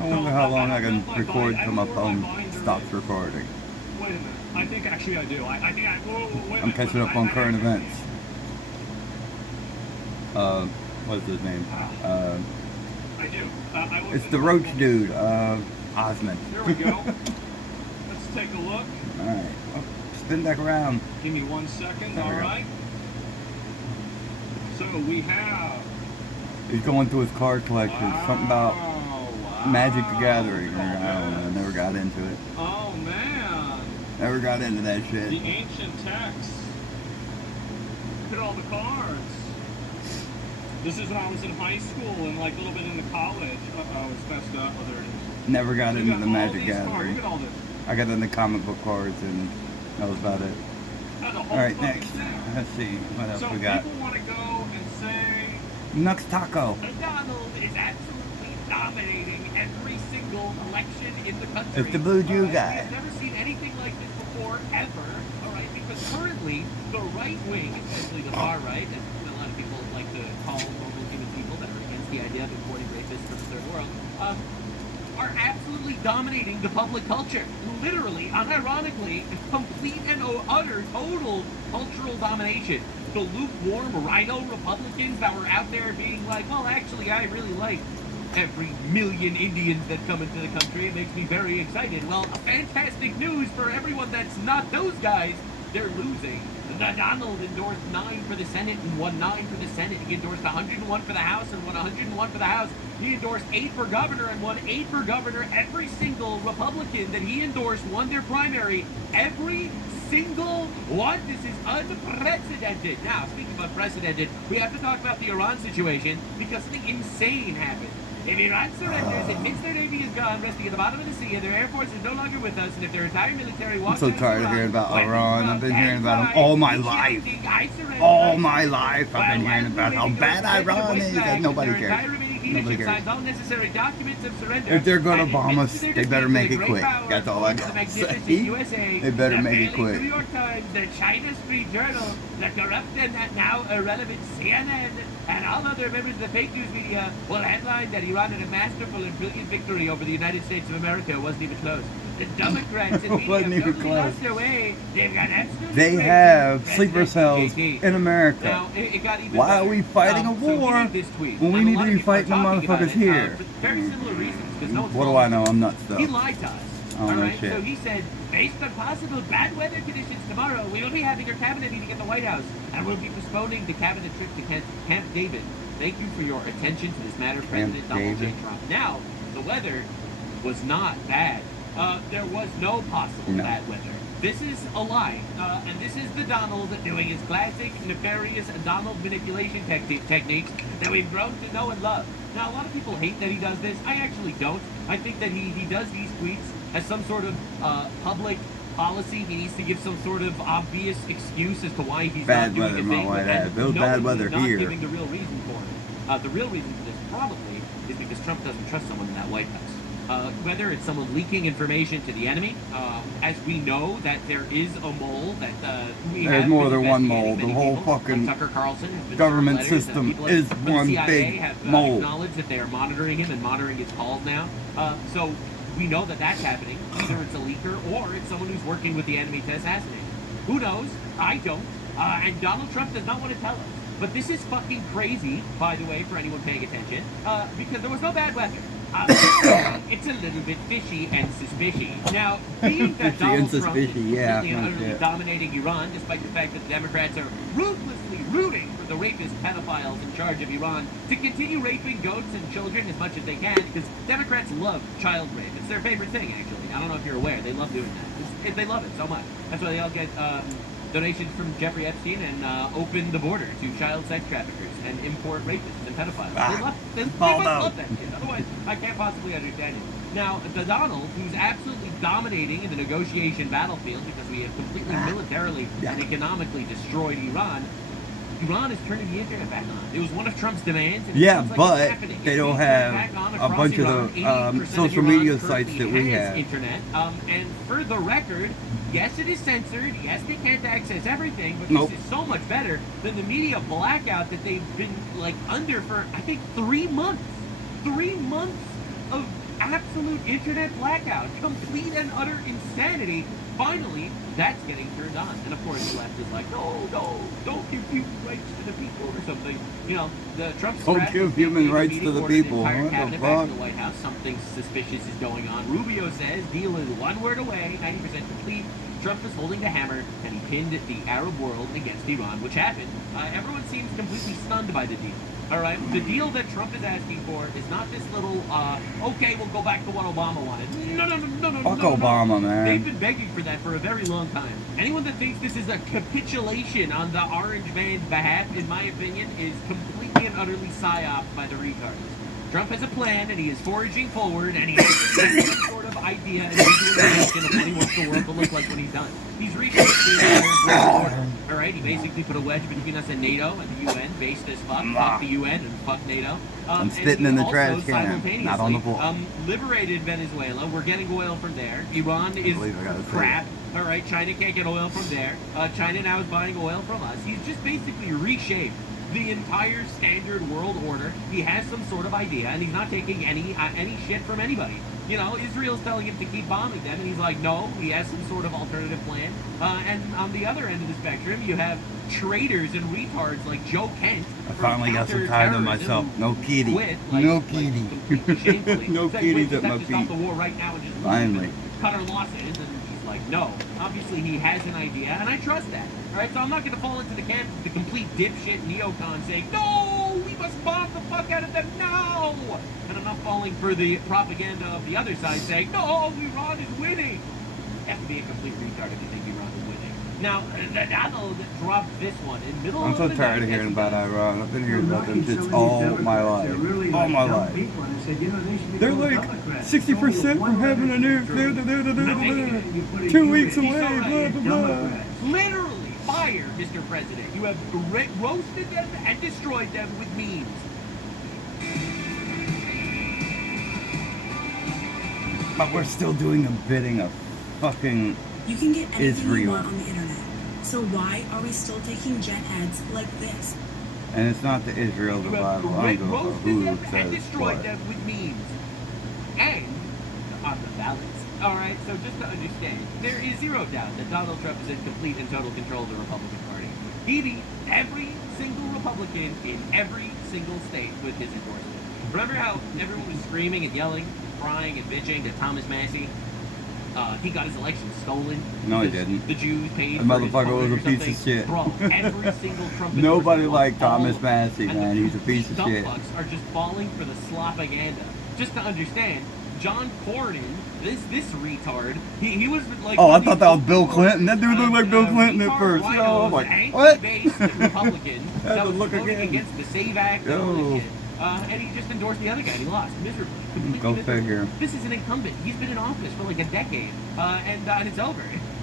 I wonder how long I can record till my phone stops recording. Wait a minute. I think actually I do. I think I. Wait a I'm catching up on current events. What's his name? I do. It's the Roach dude, Osmond. There we go. Let's take a look. Alright. Oh, spin back around. Give me 1 second. There we All go. right. So we have. He's going through his card collection. Something about Magic the Gathering. I don't know. I never got into it. Oh man. Never got into that The shit. ancient text. Look at all the cards. This is when I was in high school and like a little bit into college. Uh-oh, it's messed up. Oh, there it is. Never got We into got the all Magic these cards. Gathering. Look at all this. I got into comic book cards and that was about it. That's a whole Alright, fucking next. thing. Let's see. What else So we got? people want to go and say Nux Taco. Donald is absolutely dominating every single election in the country. It's the Blue Jew guy. We've never seen anything like this before, ever. All right, because currently the right wing, especially the far right, as a lot of people like to call normal human people that are against the idea of importing rapists from the third world, are absolutely dominating the public culture. Literally, unironically, complete and utter, total cultural domination. The lukewarm rhino Republicans that were out there being like, well, actually, I really like every million Indians that come into the country. It makes me very excited. Well, fantastic news for everyone that's not those guys. They're losing. Donald endorsed 9 for the Senate and won 9 for the Senate. He endorsed 101 for the House and won 101 for the House. He endorsed 8 for governor and won 8 for governor. Every single Republican that he endorsed won their primary. Every single one. This is unprecedented. Now, speaking of unprecedented, we have to talk about the Iran situation because something insane happened. If Iran surrenders, admits their navy is gone, resting at the bottom of the sea, and their air force is no longer with us, and if their entire military I'm walks so out of tired of Iran, hearing about weapons Iran. I've been dropped, hearing and about him died, all my he's life. shouting, "I surrender, All I my surrender." life I've been While hearing about how Iran bad waiting Iran to is, voice and nobody their cares. entire remaining Nobody leadership cares. signs all necessary documents of surrender. If they're gonna And bomb admits us, to their they better defeat make with it great quick. power That's all I comes the got to magnificent say. USA, They better the make it failing quick. New York Times, the China Street Journal, the corrupt and now irrelevant CNN, and all other members of the fake news media will headline that Iran had a masterful and brilliant victory over the United States of America. It wasn't even close. The Democrats and media Wasn't have even totally close. lost their way. They've got absolutely They crazy have President sleeper cells JT. in America. Now, it got even Why are better. we fighting a So he war made this tweet, when we and a need lot to of be people are fighting the talking about motherfuckers it, here? for very similar reasons, because no one's What do I following know? it. I'm nuts, though. He lied to us. Oh, no Alright, shit. so he said, based on possible bad weather conditions tomorrow, we will be having our cabinet meeting at the White House, and we'll be postponing the cabinet trip to Camp David. Thank you for your attention to this matter, President Donald J. David. Trump. Now, the weather was not bad. There was no possible bad weather. This is a lie, and this is the Donald doing his classic, nefarious Donald manipulation techniques that we've grown to know and love. Now, a lot of people hate that he does this. I actually don't. I think that he does these tweets as some sort of public policy. He needs to give some sort of obvious excuse as to why he's Bad not doing weather, the my thing. white and ass. It was no, bad he's weather not here. giving the real reason for it. The real reason for this probably is because Trump doesn't trust someone in that White House. Whether it's someone leaking information to the enemy, as we know that there is a mole that we There's have more been than one investigating mole. The many whole people, fucking like Tucker Carlson has been government served letters, system people is from the one CIA big have mole. acknowledged that they are monitoring him and monitoring his calls now. So we know that that's happening. Either it's a leaker or it's someone who's working with the enemy to assassinate him. Who knows? I don't. And Donald Trump does not want to tell us. But this is fucking crazy, by the way, for anyone paying attention, because there was no bad weather. It's a little bit fishy and suspicious. Now, being that Fishy and Donald Trump is suspicious, yeah, completely and utterly yeah. dominating Iran, despite the fact that the Democrats are ruthlessly rooting for the rapist pedophiles in charge of Iran to continue raping goats and children as much as they can, because Democrats love child rape. It's their favorite thing, actually. I don't know if you're aware. They love doing that. They love it so much. That's why they all get donations from Jeffrey Epstein and open the border to child sex traffickers and import rapists and pedophiles. They must love that shit. Otherwise, I can't possibly understand it. Now, the Donald, who's absolutely dominating in the negotiation battlefield because we have completely militarily and economically destroyed Iran, Iran is turning the internet back on. It was one of Trump's demands. And it Yeah, seems like but it's happening. they It's don't being turned have back on a across bunch of Iran. the 80% of social Iran media sites currently that we has have. internet. And for the record, yes, it is censored. Yes, they can't access everything, but Nope. this is so much better than the media blackout that they've been like under for I think 3 months. 3 months of absolute internet blackout, complete and utter insanity. Finally, that's getting turned on. And of course, the left is like, no, don't give human rights to the people or something. You know, the Trump's Don't give human rights to the people. Entire What the cabinet back fuck? to the White House. Something suspicious is going on. Rubio says deal is one word away, 90% complete. Trump is holding the hammer, and he pinned the Arab world against Iran, which happened. Everyone seems completely stunned by the deal. All right, the deal that Trump is asking for is not this little, okay, we'll go back to what Obama wanted. No. Fuck Obama, man. They've been begging for that for a very long time. Anyone that thinks this is a capitulation on the orange man's behalf, in my opinion, is completely and utterly psyop by the retards. Trump has a plan, and he is foraging forward, and he has some sort of idea and visualization of what he wants the world to look like when he's done. He's reshaped the entire world order. All right, he basically put a wedge between us and NATO and the UN, based as fuck. Fuck the UN and fuck NATO. I'm spitting in the trash can, not on the floor. Liberated Venezuela. We're getting oil from there. Iran is crap. All right, China can't get oil from there. China now is buying oil from us. He's just basically reshaped the entire standard world order. He has some sort of idea, and he's not taking any shit from anybody. You know, Israel's telling him to keep bombing them, and he's like, no, he has some sort of alternative plan. And on the other end of the spectrum, you have traitors and retards like Joe Kent. I finally got some time to myself. No kitty. No kitty. No kitties at my feet. Stop the war right now and just Finally. cut our losses. And he's like, no. Obviously, he has an idea, and I trust that. All right, so I'm not going to fall into the camp of the complete dipshit neocon saying, no, we must bomb the fuck out of them now. And I'm not falling for the propaganda of the other side saying, no, Iran is winning. You have to be a complete retard if you think Iran is winning. Now, Donald dropped this one in middle I'm of so the tired of hearing about Iran. I've been hearing about them shits all my life. All my life. They're like 60% from having a nuke. 2 weeks away. Blah, blah, blah. Literally fire, Mr. President. You have roasted them and destroyed them with memes. But we're still doing a bidding of fucking You can get anything Israel. you want on the internet. So why are we still taking jet ads like this? And it's not the Israel You revival. have I don't know roasted who them says and destroyed what. them with memes. And on the balance. Alright, so just to understand, there is zero doubt that Donald Trump is in complete and total control of the Republican Party. He beat every single Republican in every single state with his endorsement. Remember how everyone was screaming and yelling, crying and bitching that Thomas Massey, he got his election stolen? No, he because didn't. The Jews paid That for his motherfucker was a vote or piece of something? shit. Bro, every single Trump Nobody endorsement liked was all Thomas of Massey, them. man. And He's a piece of dumb shit. fucks are just falling for the slopaganda. Just to understand, John Cornyn, this retard, he was like... Oh, I thought that was Bill Clinton. That dude looked like Bill Clinton at first. Yo, Yo, I'm like, what? Republican Had that to was look voting again. against the SAVE Act and all Yo. this shit. And he just endorsed the other guy, and he lost miserably. Completely Go miserably. figure. This is an incumbent. He's been in office for like a decade, and it's over.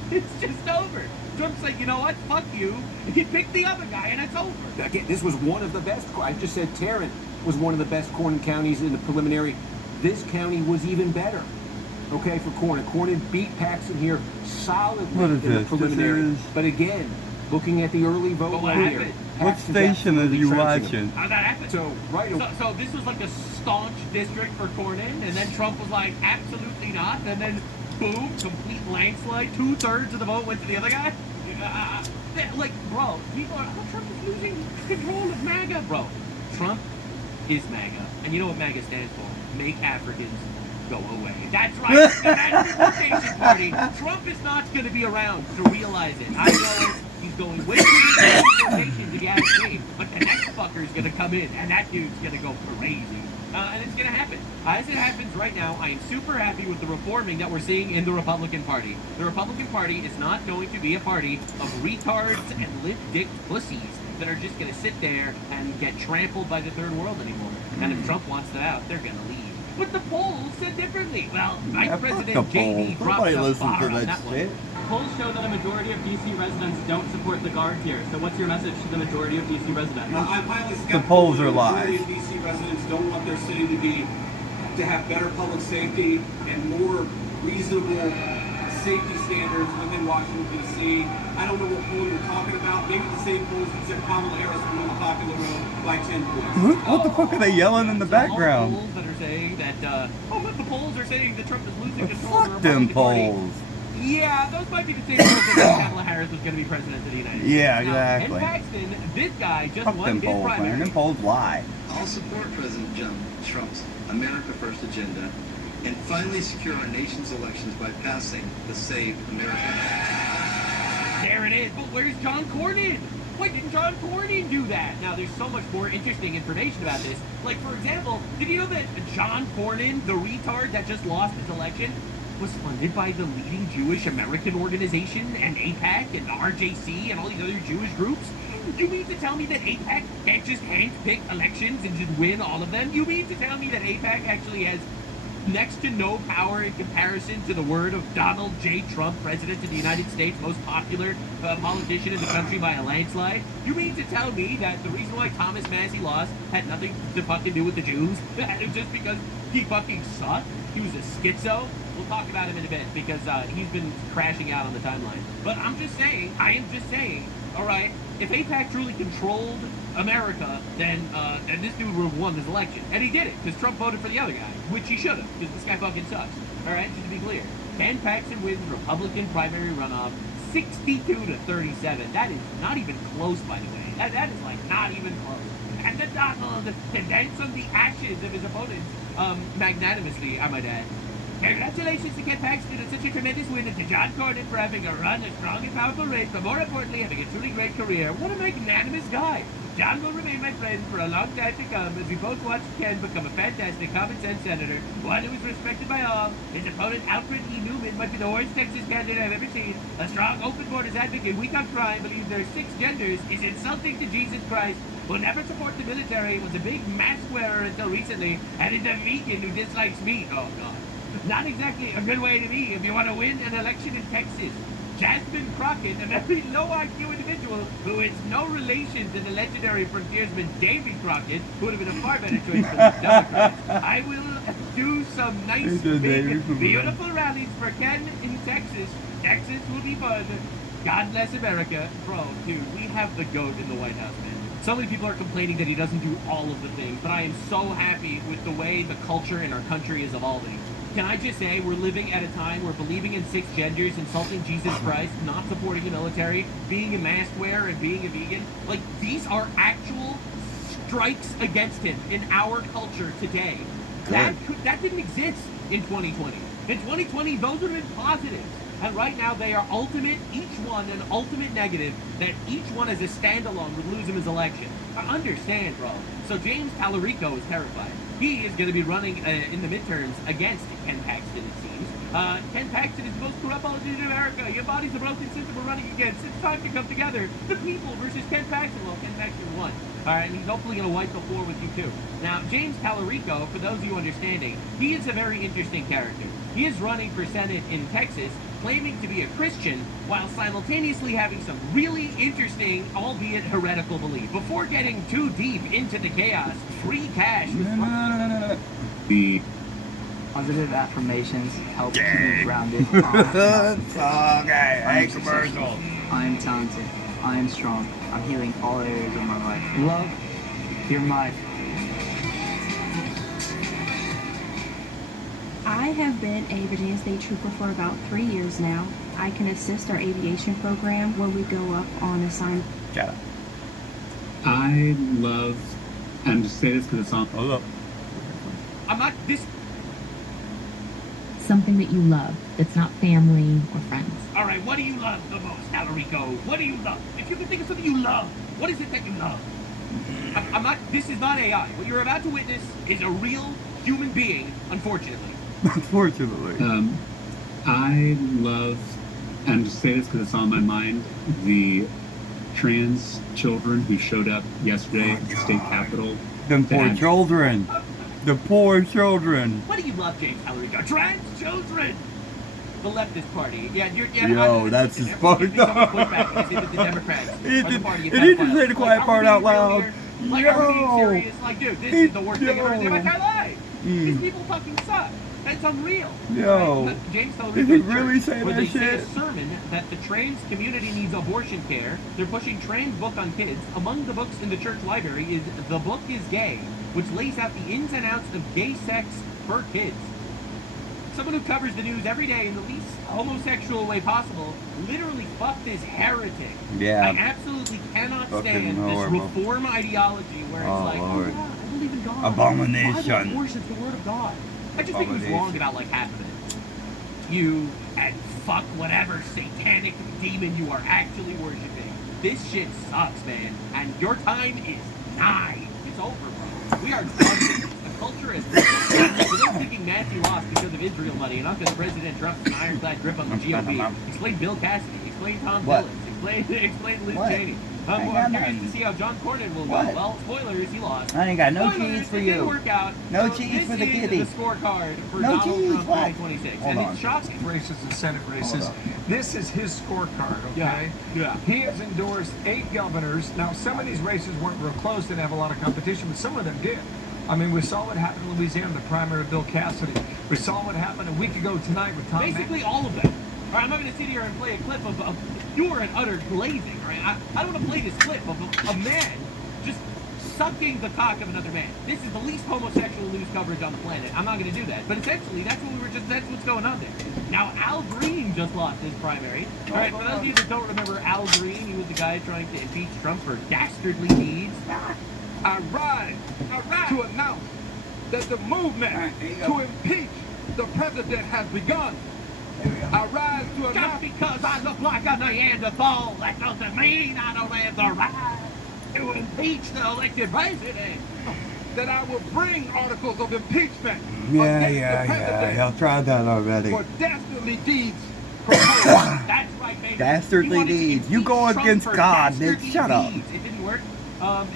It's just over. Trump's like, you know what? Fuck you. He picked the other guy, and it's over. Again, this was one of the best. I just said Tarrant was one of the best Cornyn counties in the preliminary. This county was even better. Okay, for Cornyn. Cornyn beat Paxton here solidly What is in the this? preliminary. This is- But again, looking at the early vote But what right here. happened? What Paxton's station are absolutely you trouncing watching? How'd that happen? So, right away. So this was like a staunch district for Cornyn, and then Trump was like, absolutely not, and then boom, complete landslide, 2/3 of the vote went to the other guy. Like, bro, people are, oh, Trump is losing control of MAGA, bro. Trump is MAGA, and you know what MAGA stands for? Make Africans go away. That's right, the Nationalization Party. Trump is not going to be around to realize it. I know he's going way too many deportations if you ask me, but the next fucker is going to come in, and that dude's going to go crazy. And it's going to happen. As it happens right now, I am super happy with the reforming that we're seeing in the Republican Party. The Republican Party is not going to be a party of retards and limp-dick pussies that are just going to sit there and get trampled by the third world anymore. And if Trump wants that out, they're going to leave. But the polls said differently. Well, Vice fuck President the JD polls. dropped Nobody a listens bar to on that that shit. one. Polls show that a majority of DC residents don't support the guards here. So what's your message to the majority of DC residents? I'm highly skeptical. The polls are that the majority lies. of DC residents don't want their city to have better public safety and more reasonable safety standards within Washington, D.C. I don't know what poll you're talking about. Maybe the same polls that said Kamala Harris would win the popular vote by 10 points. What the fuck are they yelling in the background? All the polls that are saying that, look, the polls are saying that Trump is losing Oh, control of the fuck them Republican Party. polls. Yeah, those might be the same polls that Kamala Harris was going to be president of the United States. Yeah, Now, exactly. Ken Paxton, this guy just Fuck won them his polls, man. primary. Them polls lie. I'll support President Trump's America First agenda and finally secure our nation's elections by passing the Save America Act. There it is. But where's John Cornyn? Why didn't John Cornyn do that? Now, there's so much more interesting information about this. Like, for example, did you know that John Cornyn, the retard that just lost his election, was funded by the leading Jewish American organization and AIPAC and RJC and all these other Jewish groups? You mean to tell me that AIPAC can't just handpick elections and just win all of them? You mean to tell me that AIPAC actually has next to no power in comparison to the word of Donald J. Trump, President of the United States, most popular politician in the country by a landslide? You mean to tell me that the reason why Thomas Massey lost had nothing to fucking do with the Jews? It was just because he fucking sucked? He was a schizo? We'll talk about him in a bit because he's been crashing out on the timeline. But I am just saying, all right, if AIPAC truly controlled America, then this dude would have won this election. And he did it, because Trump voted for the other guy, which he should have, because this guy fucking sucks. All right, just to be clear. Ken Paxton wins Republican primary runoff 62-37. That is not even close, by the way. That is, like, not even close. And the Donald to dance on the ashes of his opponents, magnanimously, I might add. Congratulations to Ken Paxton on such a tremendous win, and to John Cornyn for having a run, a strong and powerful race, but more importantly, having a truly great career. What a magnanimous guy. John will remain my friend for a long time to come as we both watch Ken become a fantastic common sense senator, one who is respected by all. His opponent, Alfred E. Newman, might be the worst Texas candidate I've ever seen. A strong, open borders advocate, weak on crime, believes there are 6 genders, is insulting to Jesus Christ, will never support the military, was a big mask wearer until recently, and is a vegan who dislikes meat. Oh, God. Not exactly a good way to be if you want to win an election in Texas. Jasmine Crockett, a very low IQ individual who is no relation to the legendary frontiersman Davy Crockett, who would have been a far better choice for the Democrats. I will do some nice, big, beautiful rallies for Ken in Texas. Texas will be fun. God bless America. Bro, dude, we have the GOAT in the White House, man. So many people are complaining that he doesn't do all of the things, but I am so happy with the way the culture in our country is evolving. Can I just say, we're living at a time where believing in 6 genders, insulting Jesus Christ, not supporting the military, being a mask wearer, and being a vegan, like, these are actual strikes against him in our culture today. That didn't exist in 2020. In 2020, those would have been positives. And right now, they are ultimate, each one an ultimate negative, that each one as a standalone would lose him his election. I understand, bro. So James Tallarico is terrified. He is going to be running in the midterms against Ken Paxton, it seems. Ken Paxton is the most corrupt politician in America. Your body's a broken system we're running against. It's time to come together. The people versus Ken Paxton. Well, Ken Paxton won. All right, and he's hopefully going to wipe the floor with you, too. Now, James Tallarico, for those of you understanding, he is a very interesting character. He is running for Senate in Texas, claiming to be a Christian, while simultaneously having some really interesting, albeit heretical belief. Before getting too deep into the chaos, free cash. The positive affirmations help keep me grounded. I'm commercial. I am talented. I am strong. I'm healing all areas of my life. Love, you're my. I have been a Virginia State Trooper for about 3 years now. I can assist our aviation program when we go up on assignment. Shut up. I love, and just say this because it's on. Hold up. I'm not this. Something that you love, that's not family or friends. All right, what do you love the most, Tallarico? What do you love? If you can think of something you love, what is it that you love? I'm not. This is not AI. What you're about to witness is a real human being, unfortunately. Unfortunately. I love, and just say this because it's on my mind, the trans children who showed up yesterday at the state capitol. Them poor children. The poor children. What do you love, James Tallarico? Trans children. The leftist party. Yeah, Yo, that's just fucked up. The Democrats. He didn't say the quiet part out loud. Like, are we being serious? Like, dude, this is the worst thing I've ever seen in my entire life. These people fucking suck. That's unreal. Yo. Right? James Told Did he really say where that they say shit? a sermon that the trans community needs abortion care. They're pushing trans book on kids. Among the books in the church library is The Book is Gay, which lays out the ins and outs of gay sex for kids. Someone who covers the news every day in the least homosexual way possible literally fucked this heretic. Yeah. I absolutely cannot Fucking stand this horrible. reform ideology where it's like, Lord. oh yeah, I believe in God. Abomination. Bible, abortion's the word of God. I just think he was wrong about like half of it. You and fuck whatever satanic demon you are actually worshiping. This shit sucks, man. And your time is nigh. It's over, bro. We are done with this. The culture is for those thinking Nancy lost because of Israel money and not because President Trump's an ironclad grip on the GOP. Explain Bill Cassidy. Explain Tom Dillon. Explain Liz Cheney. I'm curious to see how John Cornyn will go. Well, spoilers, he lost. I ain't got no Spoilers, cheese for it you. didn't work out. No So cheese for the This kitty. is the scorecard for No Donald cheese, Trump what? 2026. Hold And on. it's shocking. Races and Senate races. This is his scorecard, okay? Yeah. He has endorsed 8 governors. Now, some of these races weren't real close, didn't have a lot of competition, but some of them did. I mean, we saw what happened in Louisiana, the primary of Bill Cassidy. We saw what happened a week ago tonight with Tom Basically all of them. All right, I'm not going to sit here and play a clip of pure and utter glazing, all right? I don't want to play this clip of a man just sucking the cock of another man. This is the least homosexual news coverage on the planet. I'm not going to do that. But essentially, that's what's going on there. Now, Al Green just lost his primary. All right, for those of you that don't remember Al Green, he was the guy trying to impeach Trump for dastardly deeds. I rise to announce that the movement to impeach the president has begun. I rise to Just announce because I look like a Neanderthal, that doesn't mean I don't have the right to impeach the elected president. that I will bring articles of impeachment Yeah. I've tried that already. for dastardly deeds. That's right, baby. Dastardly He wanted to deeds. You impeach go Trump against for God, bitch. dastardly Shut up. deeds. It didn't work. I'm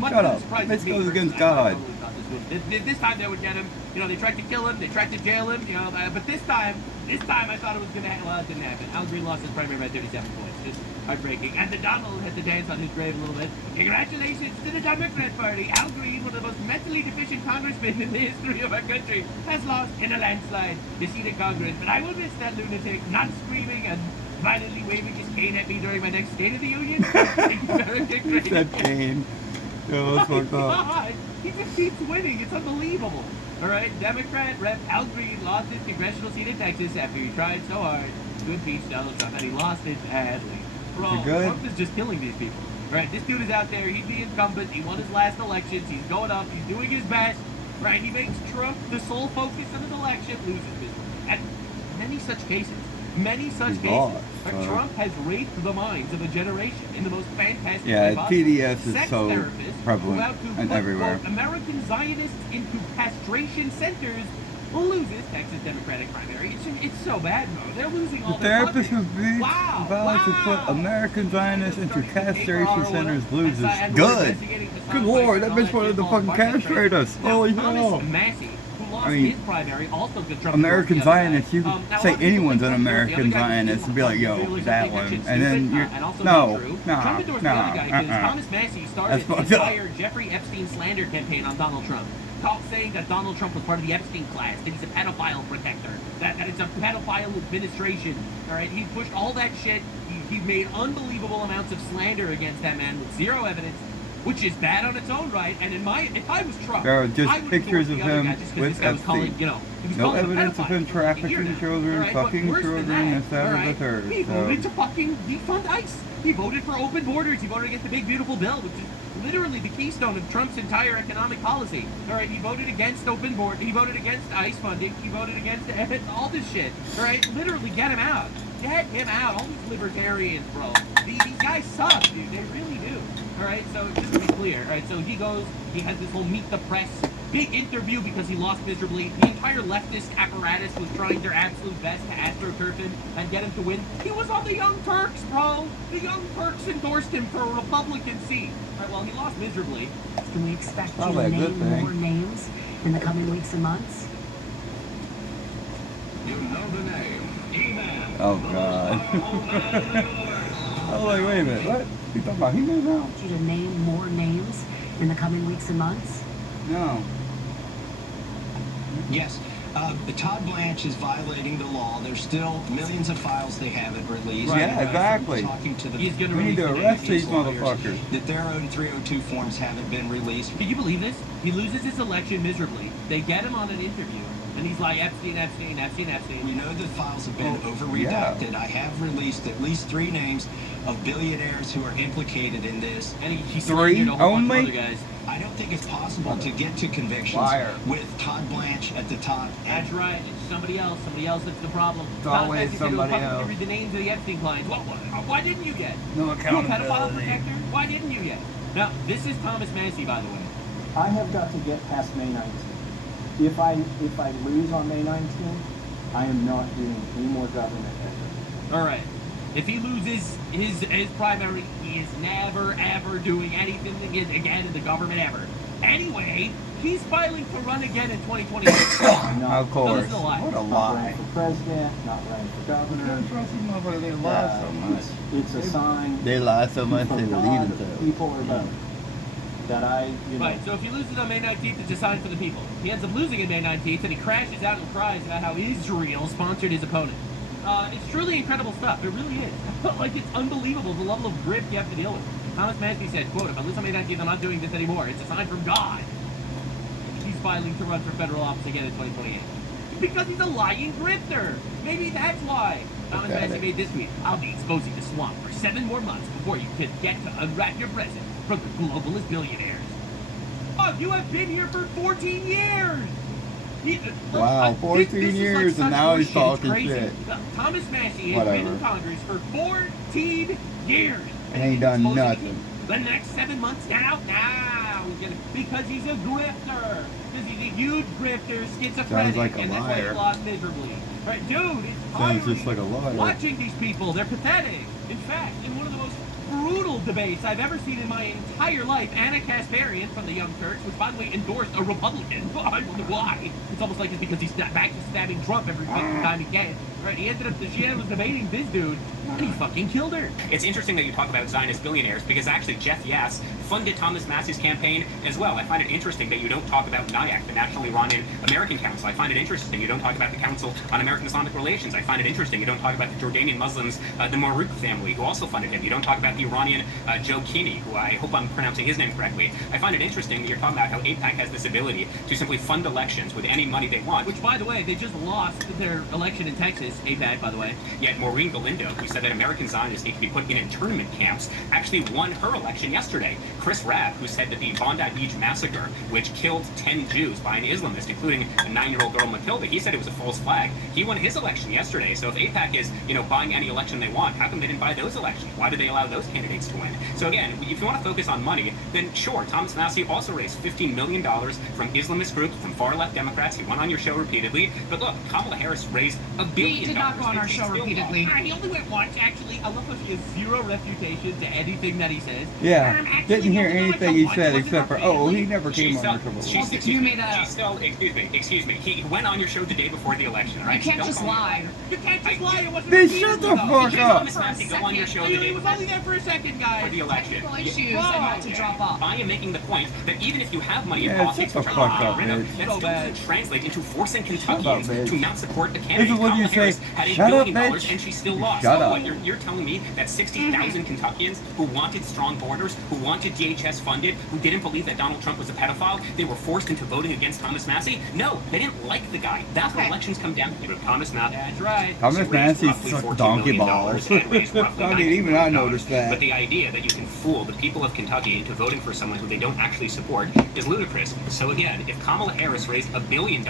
much Shut more up. surprised This at me goes personally. against I God. totally thought this time they would get him. You know, they tried to kill him. They tried to jail him. You know, but this time I thought it was gonna happen. Well, it didn't happen. Al Green lost his primary by 37 points. Just heartbreaking. And the Donald had to dance on his grave a little bit. Congratulations to the Democrat Party. Al Green, one of the most mentally deficient congressmen in the history of our country, has lost in a landslide the seat in Congress. But I will miss that lunatic not screaming and violently waving his cane at me during my next State of the Union. That cane. Yo, that's fucked up. God, he just keeps winning. It's unbelievable. All right, Democrat Rep. Al Green lost his congressional seat in Texas after he tried so hard to impeach Donald Trump, and he lost it badly. Bro, Trump is just killing these people. All right, this dude is out there. He's the incumbent. He won his last elections. He's going up. He's doing his best. Right, he makes Trump the sole focus of his election, loses miserably. And many such cases. Trump has raped the minds of a generation in the most fantastic way possible. TDS is Sex so therapists prevalent who have to and put, everywhere. quote, American Zionists into castration centers loses Texas Democratic primary. It's so bad, bro. They're losing all The their therapist who beats vowed to put American Zionists into castration centers loses. Good. Good lord, that bitch wanted to fucking castrate us. Holy hell. I mean, his primary, also good Trump American Zionists, you can say anyone's an American Zionist and be like, yo, that one. And then you're, no. Thomas Massey started the entire Jeffrey Epstein slander campaign on Donald Trump. Saying that Donald Trump was part of the Epstein class, that he's a pedophile protector, that it's a pedophile administration. All right, he pushed all that shit. He made unbelievable amounts of slander against that man with zero evidence, which is bad on its own right. And if I was Trump, there are just pictures of him with Epstein. No evidence of him trafficking children, fucking children, and that and the third. He voted to fucking defund ICE. He voted for open borders. He voted against the big beautiful bill, which is literally the keystone of Trump's entire economic policy. All right, he voted against open border. He voted against ICE funding. He voted against all this shit. All right, literally get him out. Get him out. All these libertarians, bro. These guys suck, dude. They really do. All right, so just to be clear, all right, so he goes, he has this whole meet the press, big interview because he lost miserably. The entire leftist apparatus was trying their absolute best to astroturf him and get him to win. He was on the Young Turks, bro. The Young Turks endorsed him for a Republican seat. All right, well, he lost miserably. Can we expect you to name more names in the coming weeks and months? You know the name. He-Man. Oh, God. I was like, wait a minute, what? You talking about He-Man now? I want you to name more names in the coming weeks and months? No. Yes. Todd Blanche is violating the law. There's still millions of files they haven't released. Yeah, exactly. Talking to the We need to arrest these motherfuckers. That their 302 forms haven't been released. Can you believe this? He loses his election miserably. They get him on an interview, and he's like, Epstein. We know the files have been over-redacted. I have released at least 3 names of billionaires who are implicated in this. And he's 3 only? Other guys. I don't think it's possible to get to convictions with Todd Blanche at the top. That's right. It's somebody else. Somebody else that's the problem. It's always somebody else. Read the names of the Epstein clients. Why didn't you get? No accountability. You a pedophile protector? Why didn't you get? Now, this is Thomas Massey, by the way. I have got to get past May 19th. If I lose on May 19th, I am not doing any more government ever. All right. If he loses his primary, he is never, ever doing anything again in the government ever. Anyway, he's filing to run again in 2028. Of course. So lie. What a Not lie. running for president, not running for governor. They lie so much. It's a sign. They lie so much they believe it though. People are both. That Right, so if he loses on May 19th, it's a sign for the people. He ends up losing on May 19th, and he crashes out and cries about how Israel sponsored his opponent. It's truly incredible stuff. It really is. Like, it's unbelievable the level of grip you have to deal with. Thomas Massey said, quote, if I lose on May 19th, I'm not doing this anymore. It's a sign from God. He's filing to run for federal office again in 2028. Because he's a lying grifter. Maybe that's why. Thomas Massey made this tweet. I'll be exposing the swamp for 7 more months before you can get to unwrap your present from the globalist billionaires. Oh, you have been here for 14 years! Wow, 14 years and now he's talking shit. Thomas Massey has been in Congress for 14 years. And ain't done nothing. The next 7 months now, because he's a grifter. Because he's a huge grifter, schizophrenic, Sounds like a and that's why he liar. lost miserably. Right, dude, it's Sounds tiring just like a liar. watching these people. They're pathetic. In fact, in one of the most brutal debates I've ever seen in my entire life, Anna Kasparian from the Young Turks, which by the way endorsed a Republican. I wonder why. It's almost like it's because he's back to stabbing Trump every fucking time he can. Right? She was debating this dude, and he fucking killed her. It's interesting that you talk about Zionist billionaires, because actually Jeff Yass funded Thomas Massey's campaign as well. I find it interesting that you don't talk about NIAC, the National Iranian American Council. I find it interesting you don't talk about the Council on American Islamic Relations. I find it interesting you don't talk about the Jordanian Muslims, the Marouk family, who also funded him. You don't talk about the Iranian Joe Keeney, who I hope I'm pronouncing his name correctly. I find it interesting that you're talking about how AIPAC has this ability to simply fund elections with any money they want. Which, by the way, they just lost their election in Texas, AIPAC, by the way. Yet Maureen Galindo, who said that American Zionists need to be put in internment camps, actually won her election yesterday. Chris Rabb, who said that the Bondi Beach massacre, which killed 10 Jews by an Islamist, including a 9-year-old girl Matilda, he said it was a false flag. He won his election yesterday. So if AIPAC is, buying any election they want, how come they didn't buy those elections? Why did they allow those candidates to win? So again, if you want to focus on money, then sure, Thomas Massey also raised $15 million from Islamist groups, from far-left Democrats. He went on your show repeatedly. But look, Kamala Harris raised $1 billion. He did not go on our show repeatedly. He only went once, actually. I love how she has zero refutation to anything that he says. Yeah, didn't hear anything he said except for, he never came on your show. Excuse me. He went on your show the day before the election, right? You can't just lie. You can't just lie. It wasn't Then shut the fuck up. Thomas Massey go on your show the day He was only there for a second, guys. for the election. Issues about to drop off. I am making the point that even if you have money in Yeah, politics shut to the try fuck to up, get rid of, bitch. that still doesn't translate into forcing up, Kentuckians bitch. to not support a This candidate. is what you Kamala Harris say. had $1 Shut up, billion bitch. and she still lost. Shut So up. what, you're telling me that 60,000 Kentuckians who wanted strong borders, who wanted DHS funded, who didn't believe that Donald Trump was a pedophile, they were forced into voting against Thomas Massey? No, they didn't like the guy. That's what elections come down to. Thomas Massey. That's right. Thomas Massey sucked donkey balls. I mean, even I noticed that. But the idea that you can fool the people of Kentucky into voting for someone who they don't actually support is ludicrous. So again, if Kamala Harris raised $1 billion,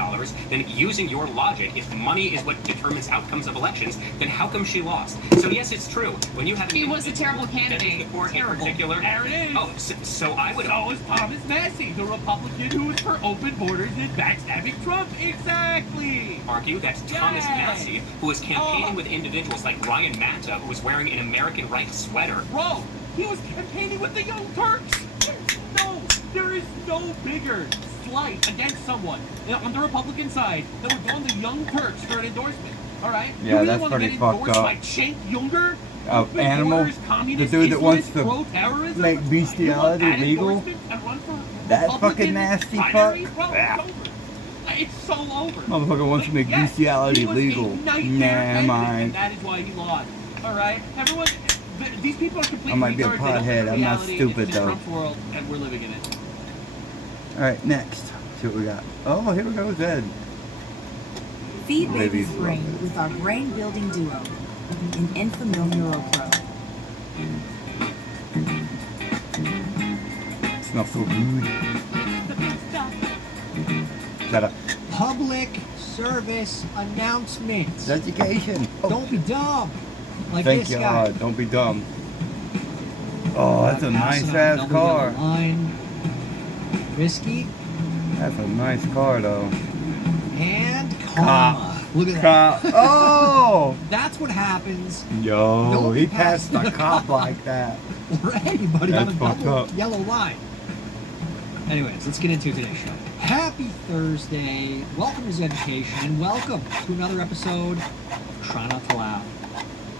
then using your logic, if money is what determines outcomes of elections, then how come she lost? So yes, it's true. When you have He was a terrible candidate. Terrible. In particular, There it is. Oh, so I would. So is Thomas Massey, the Republican who is for open borders and backstabbing Trump. Exactly. Argue that Thomas Massey, who was campaigning with individuals like Ryan Matta, who was wearing an American right sweater. Bro, he was campaigning with the Young Turks. No, there is no bigger slight against someone on the Republican side that would go on the Young Turks for an endorsement. All right? Yeah, you really that's want to pretty get fucked endorsed up. by Cenk Unger? Animal, the dude that wants to pro-terrorism? make bestiality You want that legal. endorsement and run for That Republican fucking nasty fuck. primary? Bro, Yeah. it's over. It's so over. Motherfucker wants to make bestiality he was legal. A nightmare Nah, candidate, mine. and that is why he lost. All right, everyone. These people are completely I might be a retarded. They don't pothead. live in I'm not reality. stupid, It's just though. Trump's world, and we're living in it. Alright, next. See what we got. Oh, here we go, Zed. Feed baby's Ladies brain love it. with our brain-building duo, an Infamil NeuroPro. Smells so good. Shut up. Public service announcements. Education. Oh. Don't be dumb. Like Thank this you, guy. God. Don't be dumb. Oh, that's a nice ass car. Line. Risky. That's a nice car, though. And karma. Look at Cop. that. Oh! That's what happens. Yo, Nobody he passed the the cop like that. or anybody on That's a fucked double up. yellow line. Anyways, let's get into today's show. Happy Thursday. Welcome to Education, and welcome to another episode of Try Not to Laugh.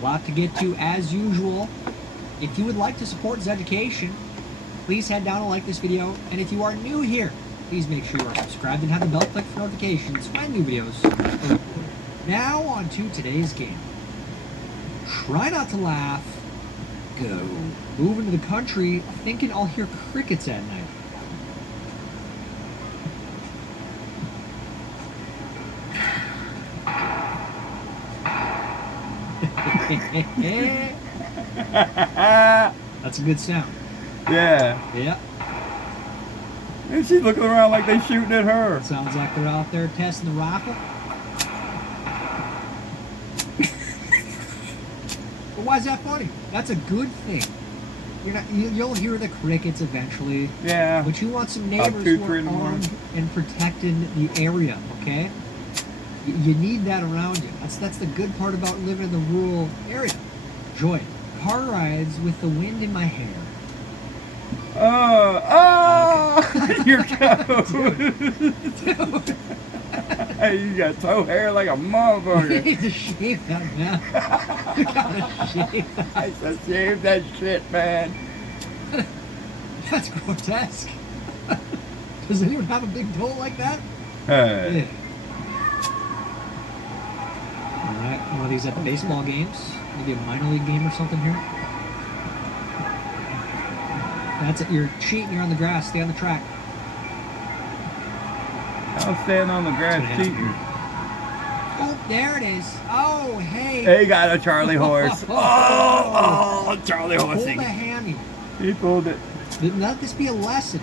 A lot to get to as usual. If you would like to support Education, please head down and like this video. And if you are new here, please make sure you are subscribed and have the bell clicked for notifications when new videos are uploaded. Now on to today's game. Try not to laugh. Go. Move into the country thinking I'll hear crickets at night. That's a good sound. Yeah. Yeah. And she's looking around like they shooting at her. Sounds like they're out there testing the rifle. But why is that funny? That's a good thing. You'll hear the crickets eventually. Yeah. But you want some neighbors who are armed and protecting the area, okay? You need that around you. That's the good part about living in the rural area. Enjoy it. Car rides with the wind in my hair. Your toe. Hey, you got toe hair like a motherfucker. You need to shave that, man. You gotta shave that. I said shave that shit, man. That's grotesque. Does anyone have a big toe like that? Hey. Yeah. Alright, one of these at the baseball games. Maybe a minor league game or something here. That's it. You're cheating. You're on the grass. Stay on the track. I'm standing on the grass cheating. Oh, there it is. Oh, hey. He got a Charlie horse. Oh, Charlie horse. Pull the hammy. He pulled it. Let this be a lesson.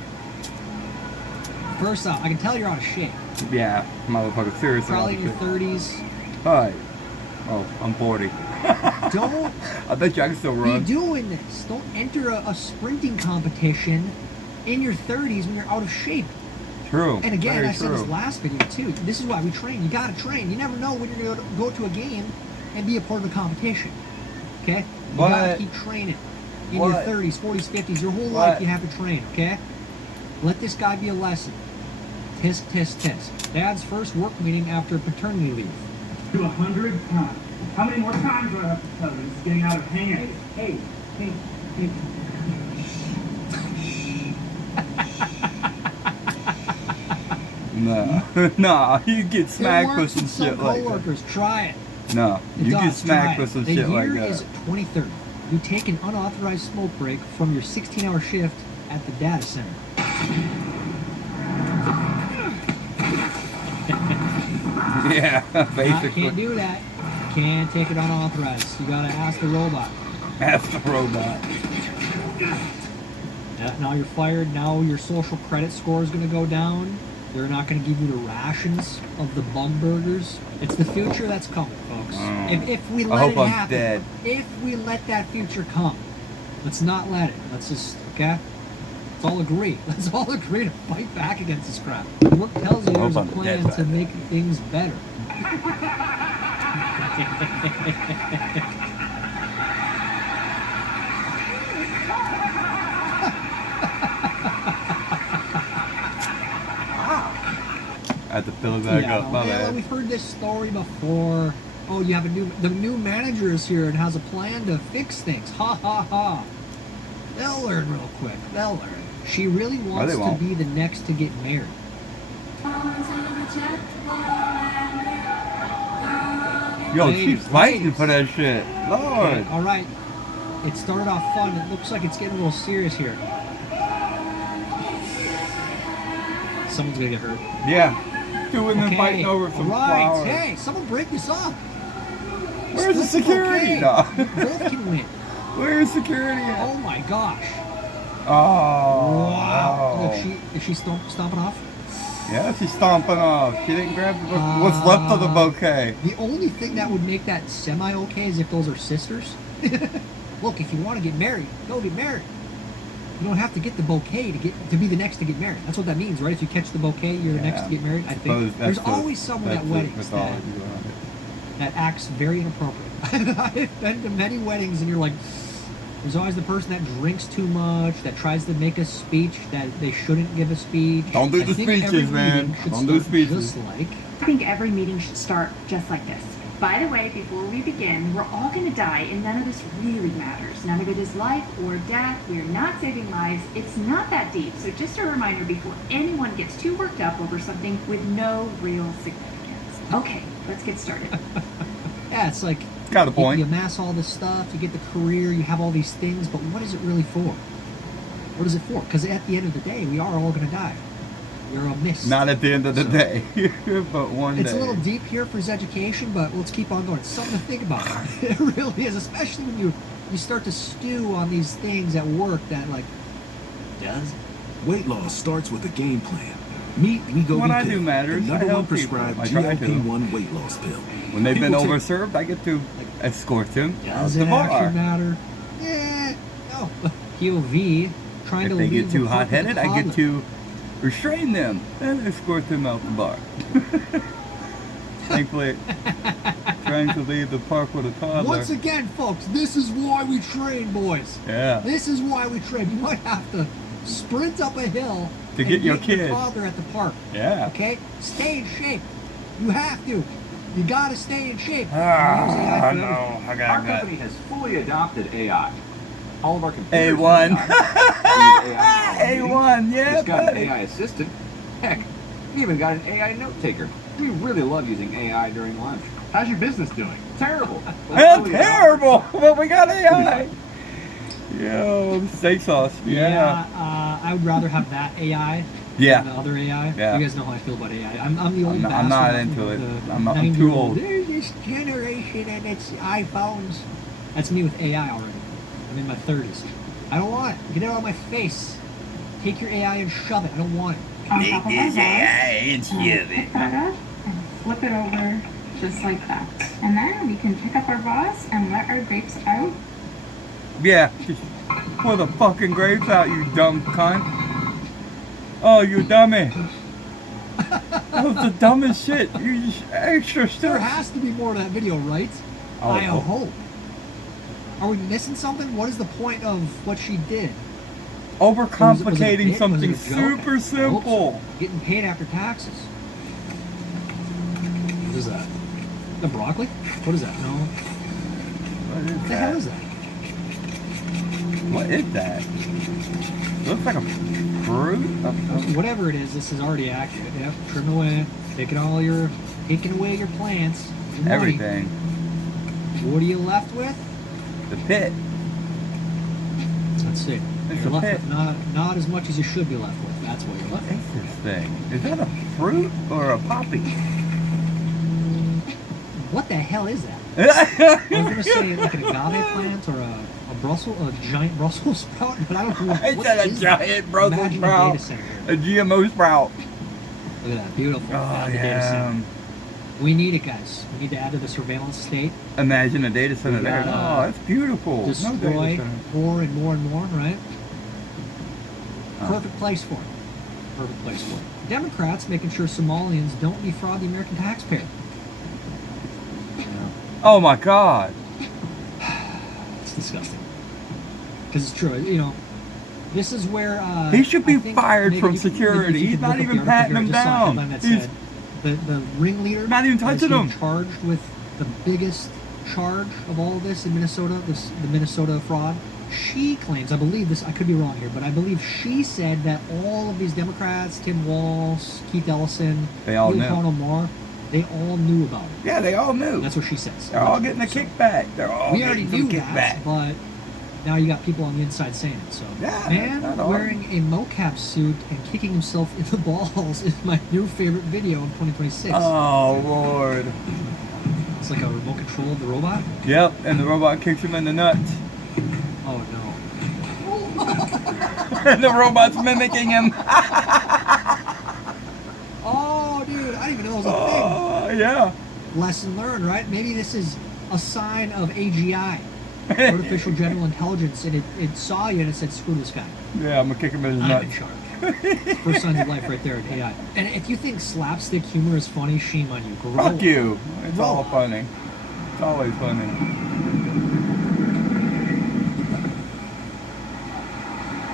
First off, I can tell you're out of shape. Yeah, motherfucker, seriously. Probably in your 30s. Hi. Oh, I'm 40. Don't I bet you I can still run. be doing this. Don't enter a sprinting competition in your 30s when you're out of shape. True. And again, Very I said true. this last video too. This is why we train. You gotta train. You never know when you're gonna go to a game and be a part of the competition. Okay? You gotta keep training. In your 30s, 40s, 50s, your whole life you have to train, okay? Let this guy be a lesson. Tisk, tisk, tisk. Dad's first work meeting after paternity leave. Do 100 times. How many more times do I have to tell you? This is getting out of hand. Hey. Nah. Nah, you get smacked with some shit like that. Coworkers, try it. No, It you does, get smacked try with some it. shit like The year that. is 2030. You take an unauthorized smoke break from your 16-hour shift at the data center. Yeah, basically. Can't do that. Can't take it unauthorized. You gotta ask the robot. Ask the robot. Now you're fired. Now your social credit score is gonna go down. They're not gonna give you the rations of the bug burgers. It's the future that's coming, folks. If we let it happen, dead. if we let that future come, let's not let it. Let's just, okay? Let's all agree. Let's all agree to fight back against this crap. Work tells you there's a I'm plan dead to make things better. I had to fill it back up. My well, bad. we've heard this story before. Oh, you have the new manager is here and has a plan to fix things. Ha ha ha. They'll learn real quick. They'll learn. She really wants to be the next to get married. Yo, she's fighting for that shit. Lord. Okay, all right. It started off fun. It looks like it's getting a little serious here. Someone's gonna get hurt. Yeah. Two women fighting over some flowers. Hey, someone break this up. Where's the security dog? Both can win. Where's security at? Oh my gosh. Oh. Wow. Wow. Is she stomping off? Yeah, she's stomping off. She didn't grab the bouquet. What's left of the bouquet? The only thing that would make that semi-okay is if those are sisters. Look, if you want to get married, go get married. You don't have to get the bouquet to be the next to get married. That's what that means, right? If you catch the bouquet, you're the next to get married. I think there's always someone at weddings that acts very inappropriate. I've been to many weddings, and you're like, there's always the person that drinks too much, that tries to make a speech that they shouldn't give a speech. Don't do the speeches, man. Don't do speeches. Just like. I think every meeting should start just like this. By the way, before we begin, we're all going to die, and none of this really matters. None of it is life or death. We are not saving lives. It's not that deep. So just a reminder before anyone gets too worked up over something with no real significance. Okay, let's get started. Yeah, it's like got a point. You amass all this stuff, you get the career, you have all these things, but what is it really for? What is it for? Because at the end of the day, we are all going to die. You're a miss. Not at the end of the day, but one day. It's a little deep here for his education, but let's keep on going. It's something to think about. It really is, especially when you start to stew on these things at work that, like, does. Weight loss starts with a game plan. Meet Wegovy What I Pill, do matters. the I number help one prescribed people. I try to. GLP-1 weight loss pill. When they've been People overserved, I get to escort them out Does the it bar. actually matter? Yeah, no. POV, trying If to they leave get too the park with the hot-headed, I get toddler. to restrain them and escort them out the bar. Thankfully, trying to leave the park with a toddler. Once again, folks, this is why we train, boys. Yeah. This is why we train. You might have to sprint up a hill To and get your kid. toddler at the park. Yeah. Okay? Stay in shape. You have to. You gotta stay in shape. I know. I Our got that. company has fully adopted AI. All of our computers A1. use AI. A1, yeah, It's got an buddy. AI assistant. Heck, we even got an AI note taker. We really love using AI during lunch. How's your business doing? Terrible. Hell, terrible. But we got AI. Yo, the steak sauce. Yeah. I would rather have that AI Yeah. than the other AI. Yeah. You guys know how I feel about AI. I'm the old I'm not bastard into of it. the I'm too old. There's this generation and it's iPhones. That's me with AI already. I'm in my 30s. I don't want it. Get it out of my face. Take your AI and shove it. I don't want it. On top of our vase, and pick that up and flip it over just like that. And then we can pick up our vase and let our grapes out. Yeah. Just pour the fucking grapes out, you dumb cunt. Oh, you dummy. That was the dumbest shit. You just extra stuff. There has to be more to that video, right? Oh, I hope. Are we missing something? What is the point of what she did? Overcomplicating Was it a something joke? super simple. Getting paid after taxes. What is that? The broccoli? What is that? No. What the hell is that? What is that? Looks like a fruit. Whatever it is, this is already accurate. Yep, trim away, taking away your plants, your money. Everything. What are you left with? The pit. Let's see. It's You're a left pit. with not as much as you should be left with. That's what you're left with. What is this thing? Is that a fruit or a poppy? What the hell is that? I was gonna say like an agave plant or a giant Brussels sprout, but I don't know It's what a is giant that? Brussels Imagine sprout. A data center. A GMO sprout. Look at that, beautiful. Oh, Add the data yeah. center. We need it, guys. We need to add to the surveillance state. Imagine a data center We there. gotta Oh, that's beautiful. No Destroy data center. more and more and more, right? Oh. Perfect place for it. Perfect place for it. Democrats making sure Somalians don't defraud the American taxpayer. Oh my God. It's disgusting. Because it's true, you know. This is where He should be I think fired maybe from you can- security. maybe you He's can not look up even the article patting here. I him just saw a down. headline that He's said the ringleader not even is touching being him. charged with the biggest charge of all of this in Minnesota, the Minnesota fraud. she claims, I believe this, I could be wrong here, but I believe she said that all of these Democrats, Tim Walz, Keith Ellison, They all knew. Ilhan Omar, they all knew about it. Yeah, they all knew. That's what she says. They're all getting a kickback. They're all We already getting knew some that, kickback. but now you got people on the inside saying it. So, Yeah, man not all. wearing a mocap suit and kicking himself in the balls is my new favorite video of 2026. Oh, Lord. It's like a remote control of the robot. Yep, and the robot kicks him in the nuts. Oh, no. And the robot's mimicking him. Oh, dude, I didn't even know it was a thing. Yeah. Lesson learned, right? Maybe this is a sign of AGI, artificial general intelligence, and it saw you and it said, screw this guy. Yeah, I'm going to kick him in his I'm nuts. in charge. First signs of life right there in AI. And if you think slapstick humor is funny, shame on you. Grow Fuck up. you. It's Grow all up. funny. It's always funny.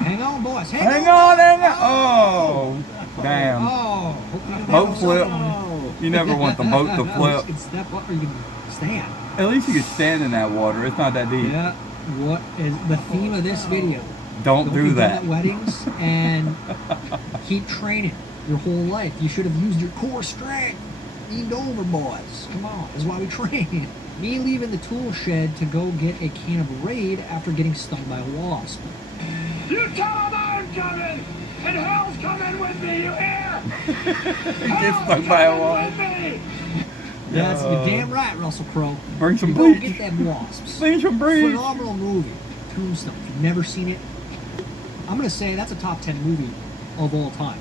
Hang on, boys. Hang on. Oh, damn. Oh, hope you don't Boat have flip. no. You never want the boat to You flip. can step up or you can stand. At least you can stand in that water. It's not that deep. Yeah. What is the theme of this video? Don't do be that. done at weddings and keep training your whole life. You should have used your core strength. Leaned over, boys. Come on, that's why we train. Me leaving the tool shed to go get a can of Raid after getting stung by a wasp. You tell them I'm coming, and hell's coming with me, you hear? Get stung by a wasp. That's you're damn right, Russell Crowe. Bring some You go bleach. get them wasps. Bring some bleach. Phenomenal movie. Tombstone. If you've never seen it, I'm going to say that's a top 10 movie of all time.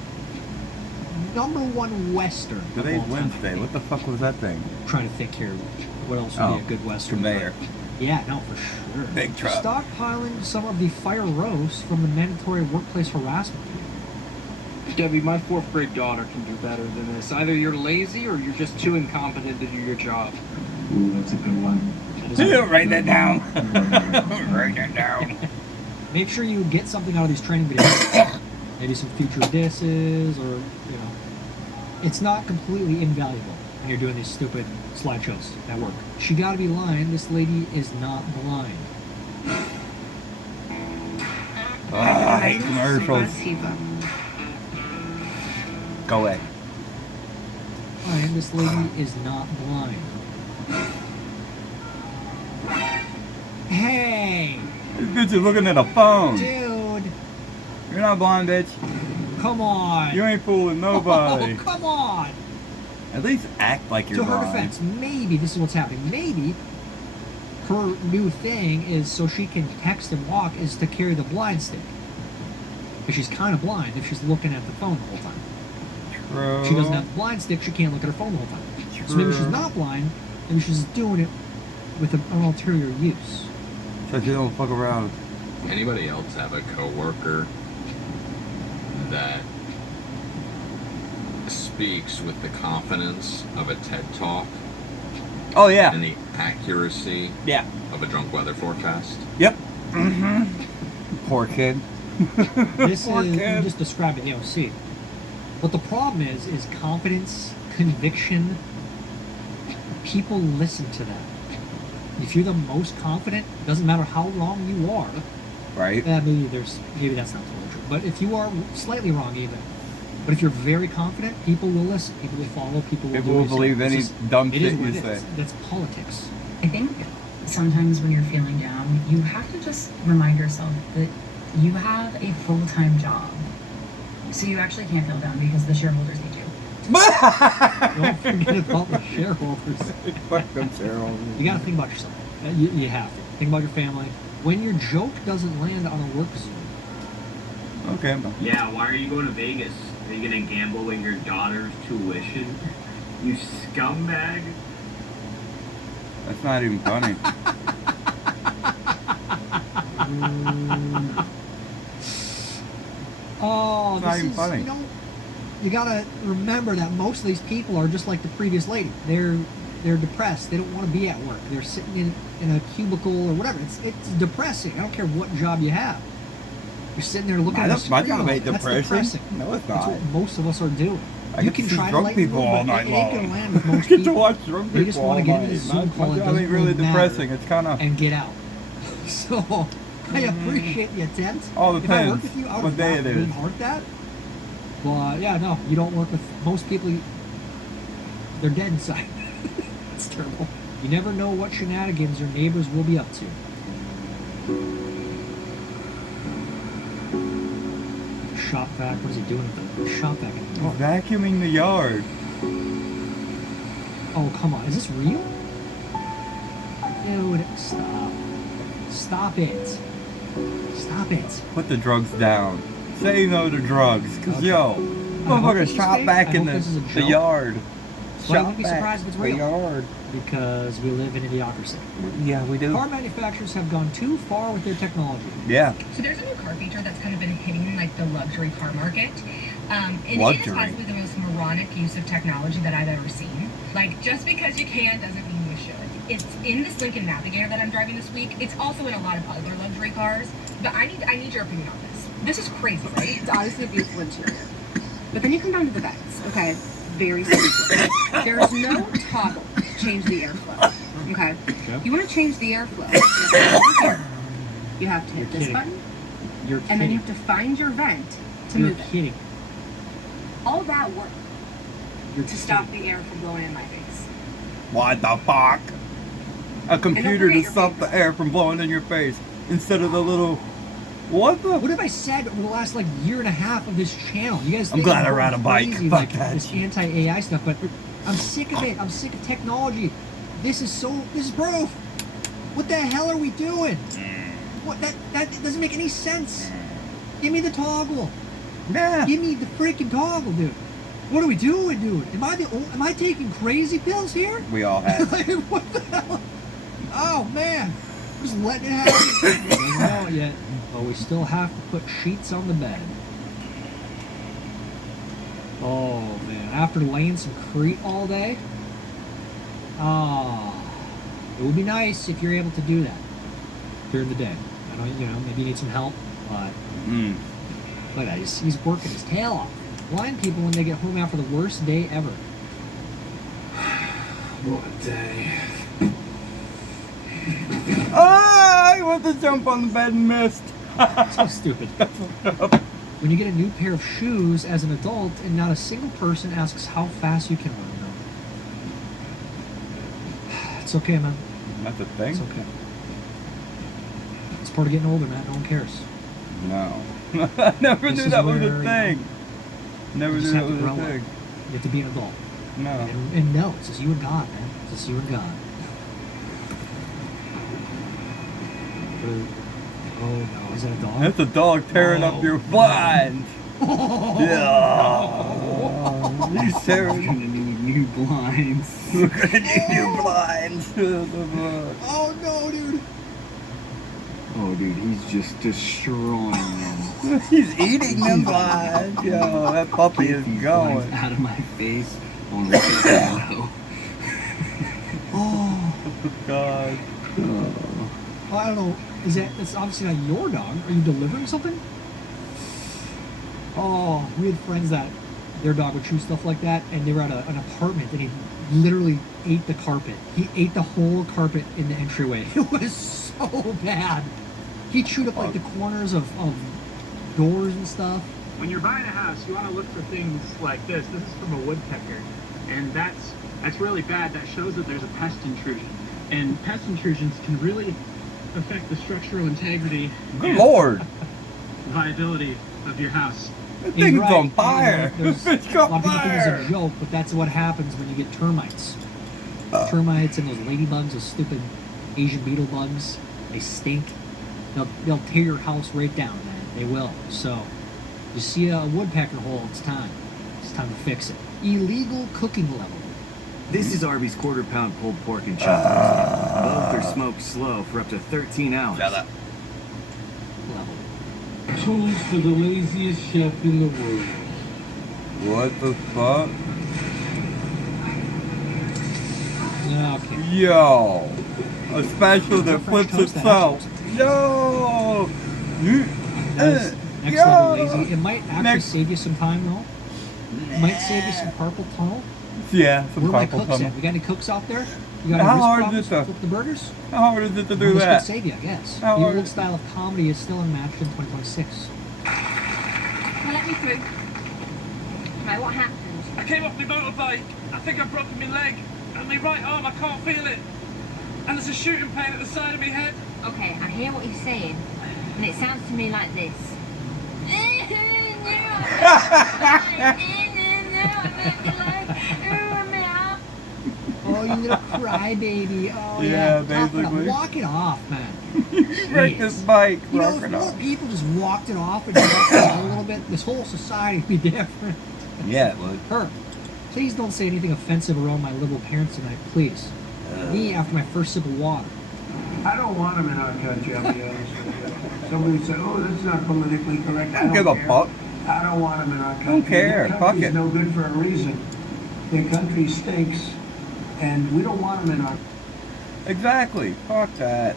#1 Western. Today's Wednesday. What the fuck was that thing? I'm trying to think here. What else would be a good Western? Conveyor. Yeah, no, for sure. Big truck. Stockpiling some of the fire roast from the mandatory workplace harassment. Debbie, my 4th grade daughter can do better than this. Either you're lazy or you're just too incompetent to do your job. Ooh, that's a good one. Write that down. Write that down. Make sure you get something out of these training videos. Maybe some future disses or, you know. It's not completely invaluable when you're doing these stupid slideshows at work. She gotta be lying. This lady is not blind. I hate commercials. Go away. Blind. This lady is not blind. Hey! This bitch is looking at a phone. Dude! You're not blind, bitch. Come on! You ain't fooling nobody. Oh, come on! At least act like you're To blind. her defense, maybe this is what's happening. Maybe her new thing is so she can text and walk is to carry the blind stick. Because she's kind of blind if she's looking at the phone the whole time. True. She doesn't have the blind stick, she can't look at her phone the whole time. So maybe she's not blind, maybe she's doing it with an ulterior use. So she don't fuck around. Anybody else have a coworker that speaks with the confidence of a TED Talk? Oh, yeah. And the accuracy of a drunk weather forecast? Yep. Mm-hmm. Poor kid. This is, you just described it, see. What the problem is confidence, conviction. People listen to that. If you're the most confident, it doesn't matter how wrong you are. Right. Maybe that's not totally true. But if you are slightly wrong even, but if you're very confident, people will listen. People will follow. People will believe any dumb shit you say. say. That's politics. I think sometimes when you're feeling down, you have to just remind yourself that you have a full-time job. So you actually can't feel down because the shareholders need you. Don't forget about the shareholders. Fuck them shareholders. You gotta think about yourself. You have to. Think about your family. When your joke doesn't land on a work Zoom. Okay. Yeah, why are you going to Vegas? Are you gonna gamble with your daughter's tuition? You scumbag. That's not even funny. Oh, it's not this even is, funny. You gotta remember that most of these people are just like the previous lady. They're depressed. They don't want to be at work. They're sitting in a cubicle or whatever. It's depressing. I don't care what job you have. You're sitting there looking at a screen. My job ain't That's depressing. depressing. No, it's That's not. what most of us are doing. I You get can to see try to drunk lighten the people mood, all but night it ain't long. gonna land with most I get to people. watch drunk They people just all want to get night. into this Zoom call. My It job doesn't ain't really matter, depressing. It's kind of and get out. So I appreciate the attempt. All If I work depends with you, I what would day not it really is. heart that. But yeah, no, you don't work with most people. They're dead inside. It's terrible. You never know what shenanigans your neighbors will be up to. Shop vac. What is he doing with the shop vac? Vacuuming the yard. Oh, come on. Is this real? Dude, stop. Stop it. Stop it. Put the drugs down. Say no to drugs. Cause yo, motherfucker shot back in the yard. But I Shot wouldn't be back surprised if it's the real. yard. Because we live in idiocracy. Yeah, we do. Car manufacturers have gone too far with their technology. Yeah. So there's a new car feature that's kind of been hitting like the luxury car market. And it is Luxury. possibly the most moronic use of technology that I've ever seen. Like, just because you can doesn't mean you should. It's in this Lincoln Navigator that I'm driving this week. It's also in a lot of other luxury cars. But I need your opinion on this. This is crazy, right? It's obviously a beautiful interior. But then you come down to the vents, okay? Very simply. There's no toggle to change the airflow, okay? You want to change the airflow, you have to hit this button, and then you have to find your vent to move it. Kidding. All that work to stop the air from blowing in my face. What the fuck? A computer to forget your stop the air from blowing in your face instead of the little. What the? What have I said over the last like year and a half of this channel? You guys I'm think glad I going ride a bike. crazy, Fuck like that this shit. anti-AI stuff, but I'm sick of it. I'm sick of technology. This is proof. What the hell are we doing? What that doesn't make any sense. Give me the toggle. Yeah. Give me the freaking toggle, dude. What are we doing, dude? Am I taking crazy pills here? We all have. Like, what the hell? Oh man, we're just letting it happen. Doesn't know it yet, but we still have to put sheets on the bed. Oh man, after laying some crete all day, it would be nice if you're able to do that during the day. I know, maybe you need some help, but look at that, he's working his tail off. Blind people, when they get home after the worst day ever. What a day. Ah! I went to jump on the bed and missed. So stupid. When you get a new pair of shoes as an adult and not a single person asks how fast you can run them. It's okay, man. That's a thing? It's okay. It's part of getting older, man. No one cares. No. I never knew that was a thing. Never You knew just that have to was grow a up. thing. You have to be an adult. No. And no, it's just you and God, man. It's just you and God. Oh no, is that a dog? That's a dog tearing up your blinds. Yeah. He's tearing. Gonna need new blinds. We're gonna need new blinds. Oh no, dude. Oh, dude, he's just destroying them. He's eating them blinds. Yo, that puppy is These going. blinds out of my face. I want to let that go. Oh God. well, I don't know. It's obviously not your dog. Are you delivering something? Oh, we had friends that their dog would chew stuff like that, and they were at an apartment, and he literally ate the carpet. He ate the whole carpet in the entryway. It was so bad. He chewed up like the corners of doors and stuff. When you're buying a house, you want to look for things like this. This is from a woodpecker, and that's really bad. That shows that there's a pest intrusion, and pest intrusions can really affect the structural integrity Good Lord. viability of your house. That He's thing's right. on fire. There's- It's a got lot of people think it's fire. a joke, but that's what happens when you get termites. Termites and those ladybugs, those stupid Asian beetle bugs, they stink. They'll tear your house right down, man. They will. So, you see a woodpecker hole, it's time. It's time to fix it. Illegal cooking level. This is Arby's quarter-pound pulled pork and choppers. Both are smoked slow for up to 13 hours. Level. Tools for the laziest chef in the world. What the fuck? Okay. Yo. A special that flips itself. Yo. That is next Yo. level lazy. It might actually Next- save you some time, though. It might save you some carpal tunnel. Yeah, some Where are my carpal cooks tunnel. at? We got any cooks out there? You got How any hard wrist is it problems to- with the burgers? How hard is it to do Well, this that? could save you, I guess. How The hard- old style of comedy is still unmatched in 2026. Well, let me through. Right, what happened? I came off my motorbike. I think I've broken my leg. And my right arm, I can't feel it. And there's a shooting pain at the side of my head. Okay, I hear what you're saying, and it sounds to me like this. Oh, you little crybaby. Oh, Yeah, Tough it up. basically. Walk it off, man. You wrecked this bike. You know, Rock if it more off. people just walked it off and walked it out a little bit, this whole society would be different. Yeah, it would. Her, please don't say anything offensive around my liberal parents tonight, please. Me after my first sip of water. I don't want them in our country, I'll be honest with you. Somebody say, oh, that's not politically correct. I Don't give a care. fuck. I don't want them in our country. Don't care. Their Fuck country's it. no good for a reason. Their country stinks, and we don't want them in our... Exactly. Fuck that.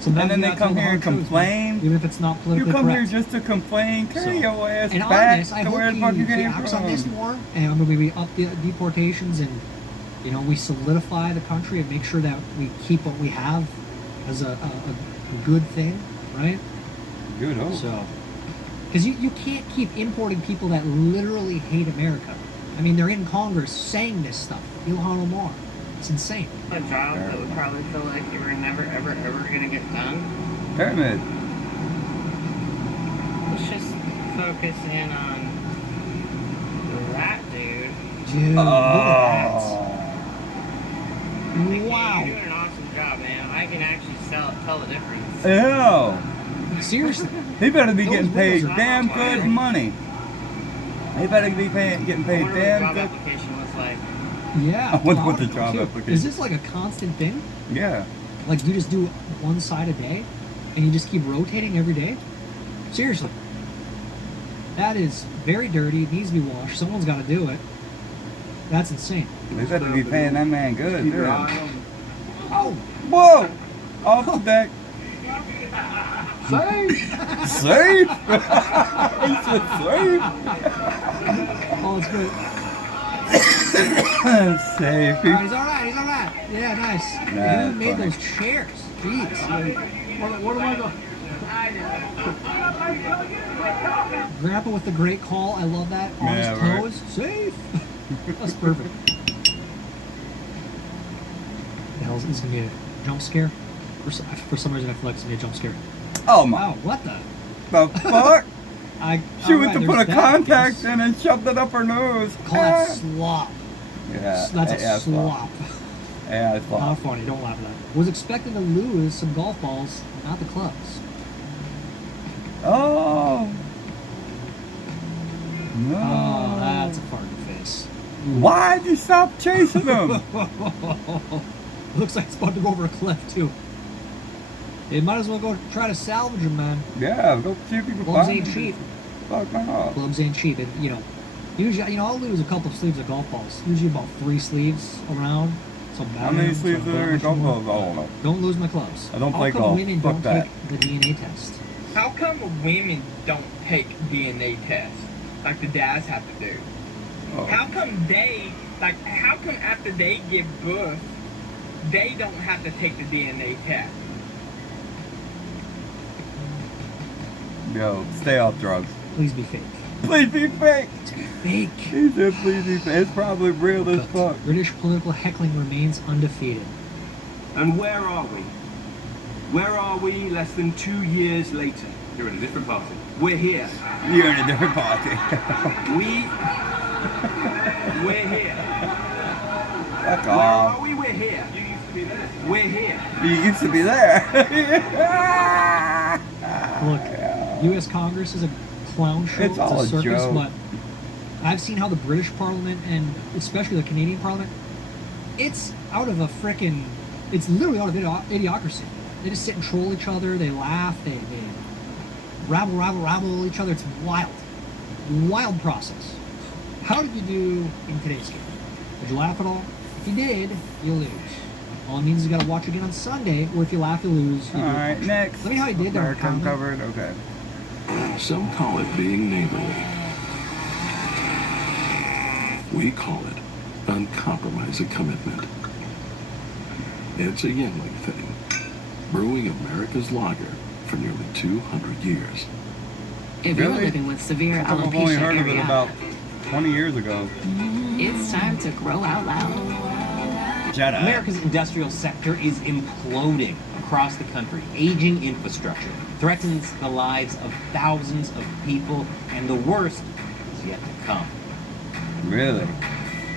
Sometimes And then you they gotta tell come the here and hard truth, complain. Even if it's not You politically come here correct. just to complain. Carry your ass And on back this, I to where hope the fuck you he came acts on this from. more, and maybe we up the deportations, and you know, we solidify the country and make sure that we keep what we have as a good thing, right? Good hope. So, because you can't keep importing people that literally hate America. I mean, they're in Congress saying this stuff. Ilhan Omar. It's insane. A job that would probably feel like you were never, ever, ever gonna get done. Pyramid. Let's just focus in on that dude. Dude, look at that. Wow. You're doing an awesome job, man. I can actually tell the difference. Ew. Seriously. He better be Those getting paid windows are damn not good fire. money. He better be getting I paid wonder what the damn job good. application was like. Yeah. I wonder well, what the wanna know, job too. application- Is this like a constant thing? Yeah. Like you just do one side a day, and you just keep rotating every day? Seriously. That is very dirty. It needs to be washed. Someone's got to do it. That's insane. They better be paying that man good. Keep your too. eye on Oh. Whoa! Off the deck. Safe! Safe? He said safe. Oh, it's good. Safe. All right, he's all right. He's all right. Yeah, nice. Nah, Who made funny. those chairs? Jeez. What am I going... Grandpa with the great call. I love that. On Yeah, his right. toes. Safe. That's perfect. The hell is this gonna be a jump scare? For some reason, I feel like it's gonna be a jump scare. Oh my. Wow, what the? The fuck? She went alright, to put a there's that, contact yes. in and shoved it up her nose. Call that slop. Yeah. That's a yeah, slop. Yeah, it's Not flop. funny. Don't laugh at that. Was expecting to lose some golf balls, not the clubs. Oh. No. Oh, that's a fart in the face. Why'd you stop chasing them? Looks like it's about to go over a cliff too. You might as well go try to salvage them, man. Yeah, go see if you can Clubs find ain't them. cheap. Fuck off. Clubs ain't cheap, and usually, I'll lose a couple of sleeves of golf balls. Usually about 3 sleeves around. So How many sleeves are there in golf balls? I don't know. Don't lose my clubs. I don't How play come golf. women Fuck don't that. take the DNA test? How come women don't take DNA tests like the dads have to do? Oh. How come after they give birth, they don't have to take the DNA test? Yo, stay off drugs. Please be fake. Please be fake. Fake. He said please be fake. It's probably real as fuck. British political heckling remains undefeated. And where are we? Where are we less than 2 years later? You're in a different party. We're here. You're in a different party. We're here. Fuck Where off. are we? We're here. You used to be there. We're here. You used to be there. Look, U.S. Congress is a clown show. It's all a a circus, joke. but I've seen how the British Parliament and especially the Canadian Parliament, it's out of a frickin', it's literally out of idiocracy. They just sit and troll each other. They laugh. They rabble each other. It's wild. Wild process. How did you do in today's game? Did you laugh at all? If you did, you lose. All it means is you got to watch again on Sunday, or if you laugh, you lose. You do All right, it. next. Let me know how you did there. American covered. Okay. Some call it being neighborly. We call it and compromise a commitment. It's a Yingling thing, brewing America's lager for nearly 200 years. If you're living with severe I've only alopecia heard of it areata, about 20 years ago. it's time to grow out loud. Shut up. America's industrial sector is imploding across the country. Aging infrastructure threatens the lives of thousands of people, and the worst is yet to come. Really?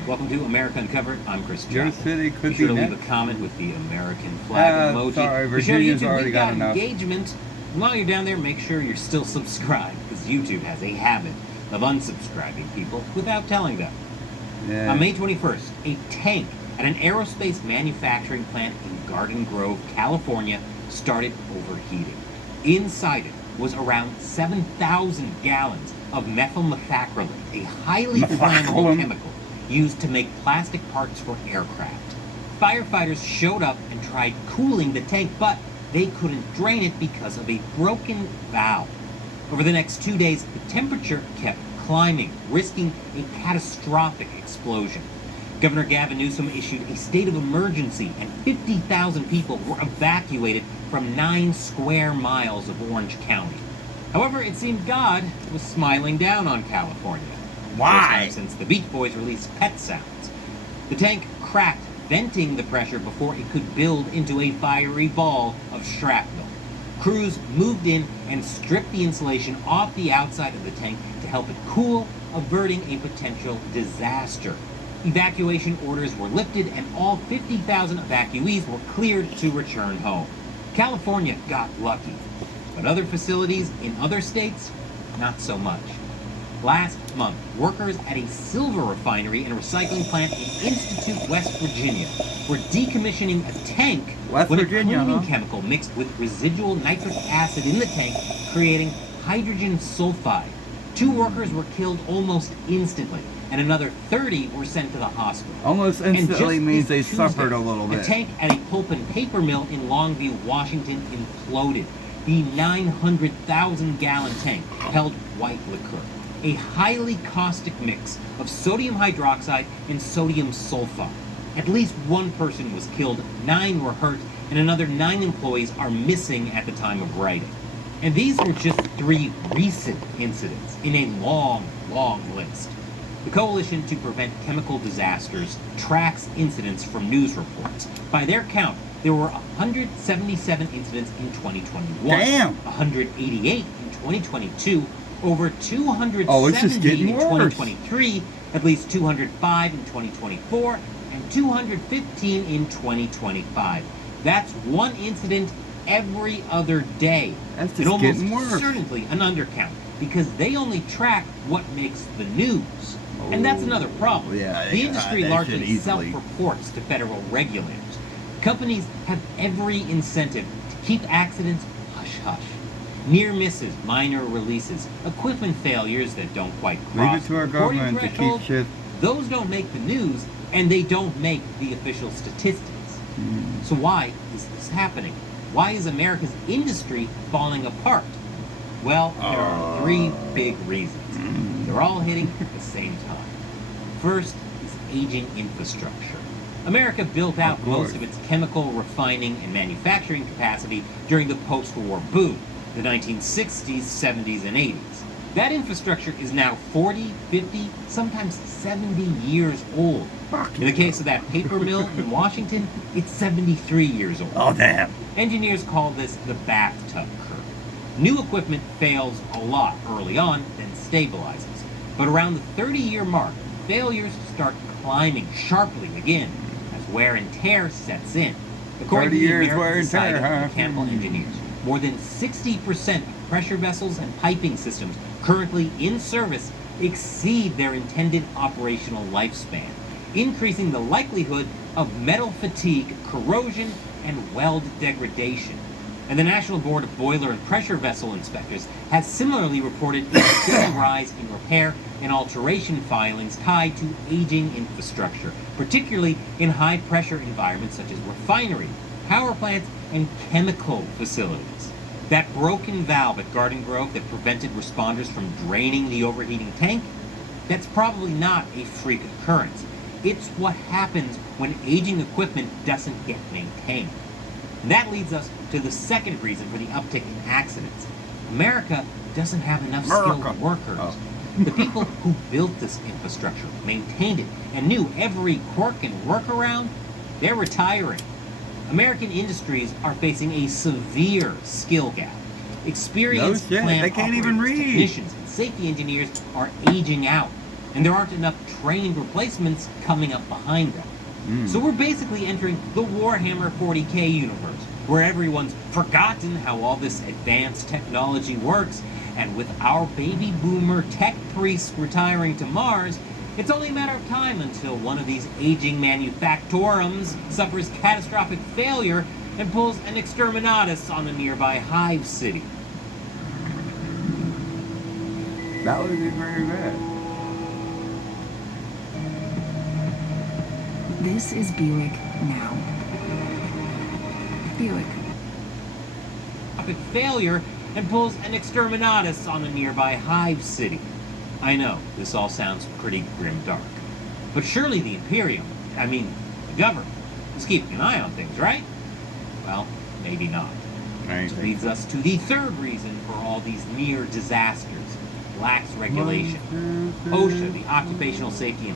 Welcome to America Uncovered. I'm Chris Your Johnson. city could Be sure be to leave next. a comment with the American flag emoji. Sorry, Be sure Virginia's YouTube, already we've got got enough. engagement. And while you're down there, make sure you're still subscribed, because YouTube has a habit of unsubscribing people without telling them. Yeah. On May 21st, a tank at an aerospace manufacturing plant in Garden Grove, California, started overheating. Inside it was around 7,000 gallons of methylmethacrylate, a highly flammable chemical used to make plastic parts for aircraft. Firefighters showed up and tried cooling the tank, but they couldn't drain it because of a broken valve. Over the next 2 days, the temperature kept climbing, risking a catastrophic explosion. Governor Gavin Newsom issued a state of emergency, and 50,000 people were evacuated from 9 square miles of Orange County. However, it seemed God was smiling down on California. Why? First time since the Beach Boys released Pet Sounds. The tank cracked, venting the pressure before it could build into a fiery ball of shrapnel. Crews moved in and stripped the insulation off the outside of the tank to help it cool, averting a potential disaster. Evacuation orders were lifted and all 50,000 evacuees were cleared to return home. California got lucky, but other facilities in other states, not so much. Last month, workers at a silver refinery and recycling plant in Institute, West Virginia, were decommissioning a tank West when Virginia, a cleaning huh? chemical mixed with residual nitric acid in the tank, creating hydrogen sulfide. 2 workers were killed almost instantly, and another 30 were sent to the hospital. Almost And instantly just means this they suffered a Tuesday, little A bit. tank at a pulp and paper mill in Longview, Washington imploded. The 900,000-gallon tank held white liquor, a highly caustic mix of sodium hydroxide and sodium sulfide. At least 1 person was killed, 9 were hurt, and another 9 employees are missing at the time of writing. And these were just 3 recent incidents in a long, long list. The Coalition to Prevent Chemical Disasters tracks incidents from news reports. By their count, there were 177 incidents in 2021. Damn! 188 in 2022, over 270 Oh, it's just getting in worse. 2023, at least 205 in 2024, and 215 in 2025. That's 1 incident every other day. That's just and almost getting worse. certainly an undercount, because they only track what makes the news. And that's another problem. Yeah, The industry that largely should easily- self-reports to federal regulators. Companies have every incentive to keep accidents hush-hush. Near misses, minor releases, equipment failures that don't quite cross Leave it to our the reporting government to keep threshold, shit. those don't make the news, and they don't make the official statistics. So why is this happening? Why is America's industry falling apart? Well, there are 3 big reasons. They're all hitting at the same time. First is aging infrastructure. America built out most of its chemical refining and manufacturing capacity during the post-war boom, the 1960s, 70s, and 80s. That infrastructure is now 40, 50, sometimes 70 years old. In the case of that paper mill in Washington, it's 73 years old. Oh, damn. Engineers call this the bathtub curve. New equipment fails a lot early on, then stabilizes. But around the 30-year mark, failures start climbing sharply again as wear and tear sets in. According 30 to the years American wear and Society tear, of huh? Mechanical Engineers, more than 60% of pressure vessels and piping systems currently in service exceed their intended operational lifespan, increasing the likelihood of metal fatigue, corrosion, and weld degradation. And the National Board of Boiler and Pressure Vessel Inspectors has similarly reported a steady rise in repair and alteration filings tied to aging infrastructure, particularly in high-pressure environments such as refineries, power plants, and chemical facilities. That broken valve at Garden Grove that prevented responders from draining the overheating tank, that's probably not a freak occurrence. It's what happens when aging equipment doesn't get maintained. And that leads us to the second reason for the uptick in accidents. America doesn't have enough skilled workers. Oh. The people who built this infrastructure, maintained it, and knew every quirk and workaround, they're retiring. American industries are facing a severe skill gap. Experienced No shit, plant they can't even operators, read. technicians, and safety engineers are aging out, and there aren't enough trained replacements coming up behind them. So we're basically entering the Warhammer 40K universe, where everyone's forgotten how all this advanced technology works, and with our baby boomer tech priests retiring to Mars, it's only a matter of time until one of these aging manufactorums suffers catastrophic failure and pulls an exterminatus on a nearby hive city. That would be very bad. This is Buick now. Buick. Failure and pulls an exterminatus on a nearby hive city. I know, this all sounds pretty grim-dark. But surely the Imperium, the government, is keeping an eye on things, right? Well, maybe not. Which leads us to the third reason for all these near disasters. Lax regulation. OSHA, the Occupational Safety and